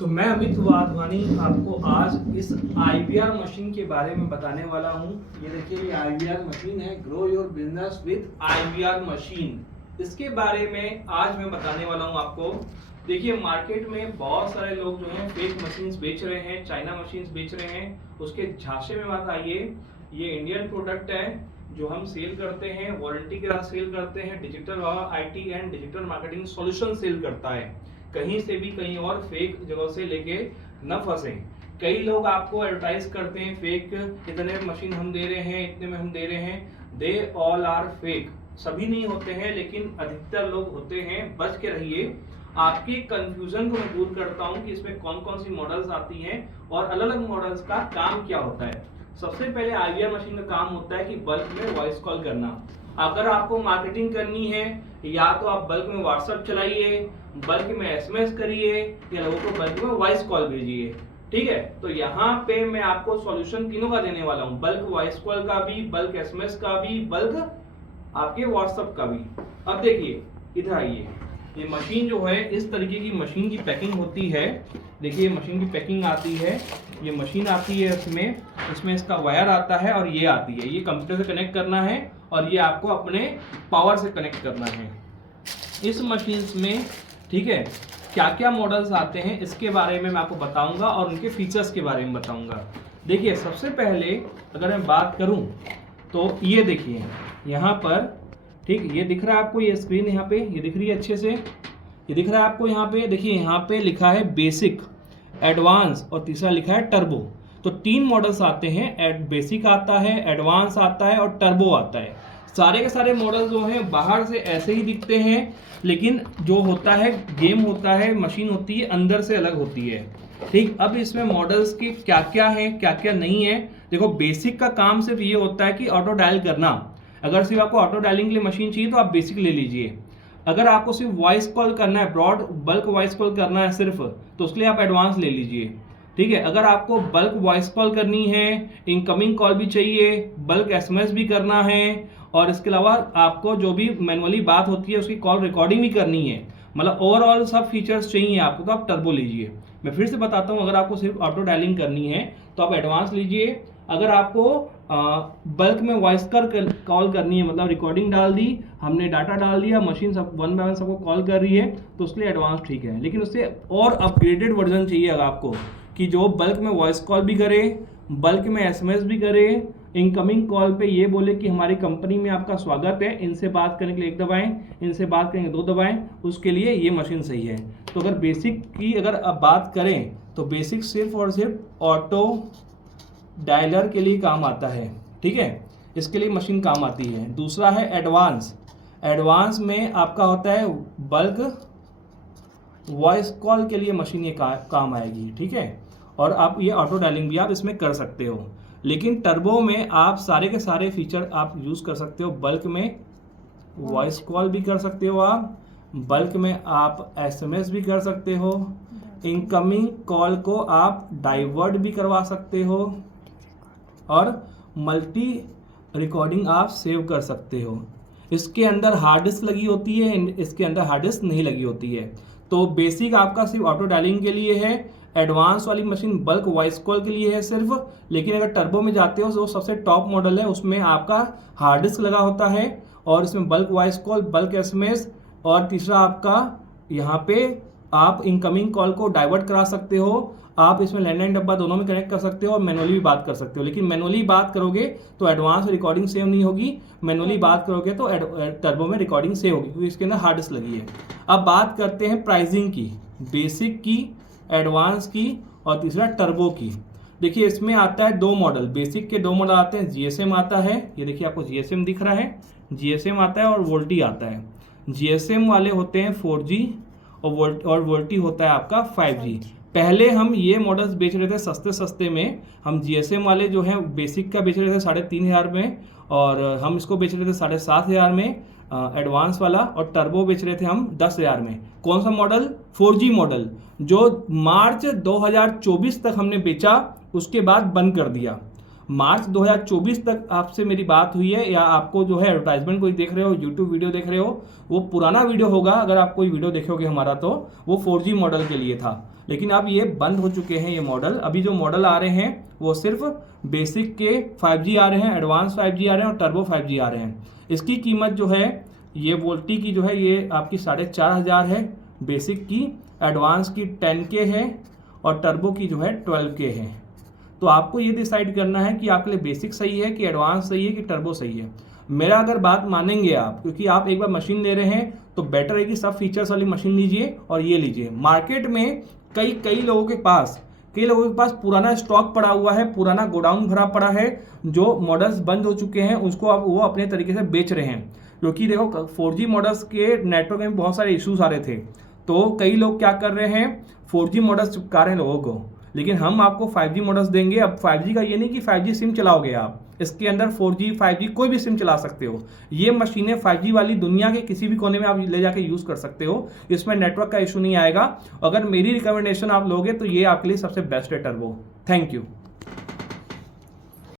तो मैं अमित वाधवानी आपको आज इस IVR मशीन के बारे में बताने वाला हूँ। ये देखिए, ये IVR मशीन है, grow your business with IVR machine. इसके बारे में आज मैं बताने वाला हूँ आपको। देखिए, मार्केट में बहुत सारे लोग जो हैं फेक मशीन्स बेच रहे हैं, चाइना मशीन्स बेच रहे हैं। उसके झांसे में बात आइए, ये इंडियन प्रोडक्ट है जो हम सेल करते हैं, वारंटी के साथ सेल करते हैं। Digital IT and digital marketing solution sell करता है। कहीं से भी कहीं और फेक जगह से लेके न फंसे। कई लोग आपको एडवर्टाइज करते हैं फेक, इतने मशीन हम दे रहे हैं, इतने में हम दे रहे हैं। They all are fake. सभी नहीं होते हैं, लेकिन अधिकतर लोग होते हैं। बच के रहिए। आपके कंफ्यूजन को मैं दूर करता हूं कि इसमें कौन कौन सी मॉडल्स आती हैं और अलग अलग मॉडल्स का काम क्या होता है। सबसे पहले IVR मशीन का काम होता है कि बल्क में वॉइस कॉल करना। अगर आपको मार्केटिंग करनी है, या तो आप बल्क में व्हाट्सएप चलाइए, बल्क में SMS करिए, या लोगों को बल्क में वॉइस कॉल भेजिए। ठीक है, तो यहाँ पे मैं आपको सॉल्यूशन तीनों का देने वाला हूँ, बल्क वॉइस कॉल का भी, बल्क SMS का भी, बल्क आपके व्हाट्सएप का भी। अब देखिए, इधर आइए। ये मशीन जो है, इस तरीके की मशीन की पैकिंग होती है। देखिए, मशीन की पैकिंग आती है, ये मशीन आती है, इसमें इसका वायर आता है और ये आती है। ये कंप्यूटर से कनेक्ट करना है और ये आपको अपने पावर से कनेक्ट करना है इस मशीन में। ठीक है, क्या क्या मॉडल्स आते हैं इसके बारे में मैं आपको बताऊंगा और उनके फीचर्स के बारे में बताऊंगा। देखिए, सबसे पहले अगर मैं बात करूं तो ये देखिए यहाँ पर, ठीक, ये दिख रहा है आपको, ये स्क्रीन यहाँ पे ये दिख रही है अच्छे से, ये दिख रहा है आपको यहाँ पे। देखिए, यहाँ पे लिखा है बेसिक, एडवांस और तीसरा लिखा है टर्बो। तो 3 मॉडल्स आते हैं, बेसिक आता है, एडवांस आता है और टर्बो आता है। सारे के सारे मॉडल जो हैं बाहर से ऐसे ही दिखते हैं, लेकिन जो होता है गेम होता है, मशीन होती है, अंदर से अलग होती है। ठीक, अब इसमें मॉडल्स के क्या क्या हैं, क्या क्या नहीं है। देखो, बेसिक का काम सिर्फ ये होता है कि ऑटो डायल करना। अगर सिर्फ आपको ऑटो डायलिंग के लिए मशीन चाहिए तो आप बेसिक ले लीजिए। अगर आपको सिर्फ वॉइस कॉल करना है, ब्रॉड बल्क वॉइस कॉल करना है सिर्फ, तो उसके लिए आप एडवांस ले लीजिए। ठीक है, अगर आपको बल्क वॉइस कॉल करनी है, इनकमिंग कॉल भी चाहिए, बल्क SMS भी करना है, और इसके अलावा आपको जो भी मैनुअली बात होती है उसकी कॉल रिकॉर्डिंग भी करनी है, मतलब ओवरऑल सब फीचर्स चाहिए आपको, तो आप टर्बो लीजिए। मैं फिर से बताता हूँ, अगर आपको सिर्फ ऑटो डायलिंग करनी है तो आप एडवांस लीजिए। अगर आपको बल्क में वॉइस कॉल करनी है, मतलब रिकॉर्डिंग डाल दी, हमने डाटा डाल दिया, मशीन सब 1 बाय 1 सबको कॉल कर रही है, तो उसके लिए एडवांस ठीक है। लेकिन उससे और अपग्रेडेड वर्जन चाहिए अगर आपको, कि जो बल्क में वॉइस कॉल भी करे, बल्क में SMS भी करे, इनकमिंग कॉल पे ये बोले कि हमारी कंपनी में आपका स्वागत है, इनसे बात करने के लिए 1 दबाएं, इनसे बात करेंगे 2 दबाएं, उसके लिए ये मशीन सही है। तो अगर बेसिक की अगर अब बात करें तो बेसिक सिर्फ और सिर्फ ऑटो डायलर के लिए काम आता है। ठीक है, इसके लिए मशीन काम आती है। दूसरा है एडवांस। एडवांस में आपका होता है बल्क वॉइस कॉल के लिए मशीन ये काम आएगी। ठीक है, और आप ये ऑटो डायलिंग भी आप इसमें कर सकते हो। लेकिन टर्बो में आप सारे के सारे फीचर आप यूज़ कर सकते हो। बल्क में वॉइस कॉल भी कर सकते हो आप, बल्क में आप SMS भी कर सकते हो, इनकमिंग कॉल को आप डाइवर्ट भी करवा सकते हो, और मल्टी रिकॉर्डिंग आप सेव कर सकते हो। इसके अंदर हार्ड डिस्क लगी होती है, इसके अंदर हार्ड डिस्क नहीं लगी होती है। तो बेसिक आपका सिर्फ ऑटो डायलिंग के लिए है, एडवांस वाली मशीन बल्क वॉइस कॉल के लिए है सिर्फ। लेकिन अगर टर्बो में जाते हो तो सबसे टॉप मॉडल है, उसमें आपका हार्ड डिस्क लगा होता है, और इसमें bulk voice call, bulk SMS, और तीसरा आपका यहाँ पे आप इनकमिंग कॉल को डाइवर्ट करा सकते हो। आप इसमें लैंडलाइन डब्बा दोनों में कनेक्ट कर सकते हो और मैनुअली भी बात कर सकते हो। लेकिन मैनुअली बात करोगे तो एडवांस रिकॉर्डिंग सेव नहीं होगी, मैनुअली बात करोगे तो टर्बो में रिकॉर्डिंग सेव होगी, क्योंकि इसके अंदर हार्ड डिस्क लगी है। अब बात करते हैं प्राइसिंग की, बेसिक की, एडवांस की और तीसरा टर्बो की। देखिए, इसमें आता है 2 मॉडल, बेसिक के 2 मॉडल आते हैं। GSM आता है, ये देखिए आपको GSM दिख रहा है, GSM आता है और वोल्टी आता है। GSM वाले होते हैं 4G और वोल्टी होता है आपका 5G। पहले हम ये मॉडल्स बेच रहे थे सस्ते सस्ते में। हम GSM वाले जो हैं बेसिक का बेच रहे थे 3,500 में, और हम इसको बेच रहे थे 7,500 में एडवांस वाला, और टर्बो बेच रहे थे हम 10,000 में। कौन सा मॉडल? 4G मॉडल, जो मार्च 2024 तक हमने बेचा, उसके बाद बंद कर दिया। मार्च 2024 तक आपसे मेरी बात हुई है, या आपको जो है एडवर्टाइजमेंट कोई देख रहे हो, यूट्यूब वीडियो देख रहे हो, वो पुराना वीडियो होगा। अगर आप कोई वीडियो देखोगे हमारा तो वो 4G मॉडल के लिए था, लेकिन अब ये बंद हो चुके हैं ये मॉडल। अभी जो मॉडल आ रहे हैं वो सिर्फ बेसिक के 5G आ रहे हैं, एडवांस 5G आ रहे हैं और टर्बो 5G आ रहे हैं। इसकी कीमत जो है ये वोल्टी की जो है ये आपकी 4,500 है बेसिक की, एडवांस की 10K है और टर्बो की जो है 12K है। तो आपको ये डिसाइड करना है कि आपके लिए बेसिक सही है कि एडवांस सही है कि टर्बो सही है। मेरा अगर बात मानेंगे आप, क्योंकि आप एक बार मशीन ले रहे हैं तो बेटर है कि सब फीचर्स वाली मशीन लीजिए और ये लीजिए। मार्केट में कई लोगों के पास पुराना स्टॉक पड़ा हुआ है, पुराना गोडाउन भरा पड़ा है, जो मॉडल्स बंद हो चुके हैं उसको अब वो अपने तरीके से बेच रहे हैं। क्योंकि देखो 4G मॉडल्स के नेटवर्क में बहुत सारे इश्यूज आ रहे थे, तो कई लोग क्या कर रहे हैं 4G मॉडल्स चिपका रहे हैं लोगों को, लेकिन हम आपको 5G मॉडल्स देंगे। अब 5G का ये नहीं कि 5G सिम चलाओगे आप, इसके अंदर 4G 5G कोई भी सिम चला सकते हो। ये मशीनें 5G वाली दुनिया के किसी भी कोने में आप ले जाके यूज़ कर सकते हो, इसमें नेटवर्क का इशू नहीं आएगा। अगर मेरी रिकमेंडेशन आप लोगे तो ये आपके लिए सबसे बेस्ट है टर्बो। Thank you.